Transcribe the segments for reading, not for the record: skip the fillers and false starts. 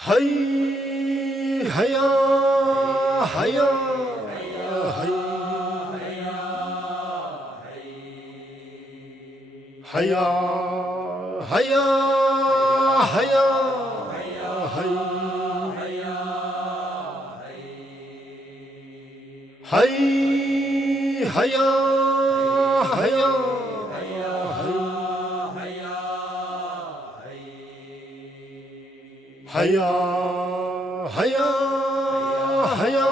Hay haya haya hay haya haya haya hay hay haya haya haya haya haya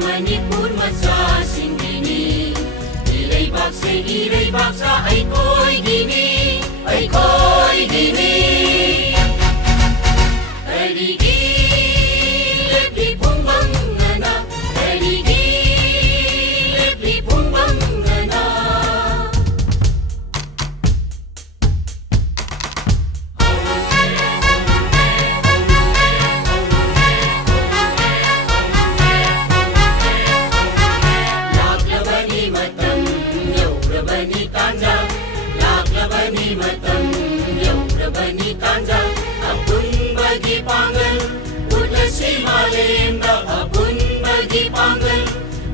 Manipur masasing dini Ireibak se ireibak sa ay ko'y dini Ay ko'y dini Erigi lepli pumbang nana Erigi lepli pumbang nana Bani tanja apun bagi panggil Putra si Malinda apun bagi panggil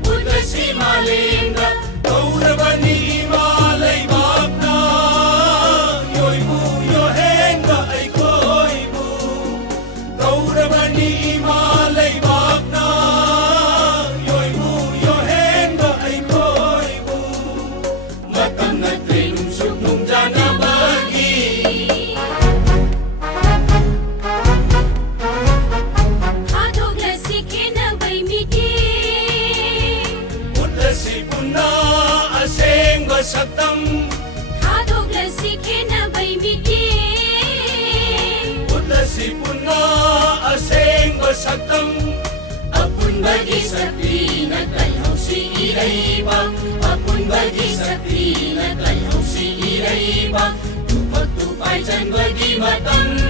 Putra si Malinda Gaura bani Malay bakna Yoy bu yo henga ay koy bu Gaura bani Malay bakna Yoy bu yo henga ay koy bu Matang na trinong sugnong jana bagi Saktam Hadog la sikhe na bay miti Putla si puna aseng saktam Apun bagi sakti na kalhaw si Iraybang Apun bagi sakti na kalhaw si Iraybang Tupag tupay dyan bagi matam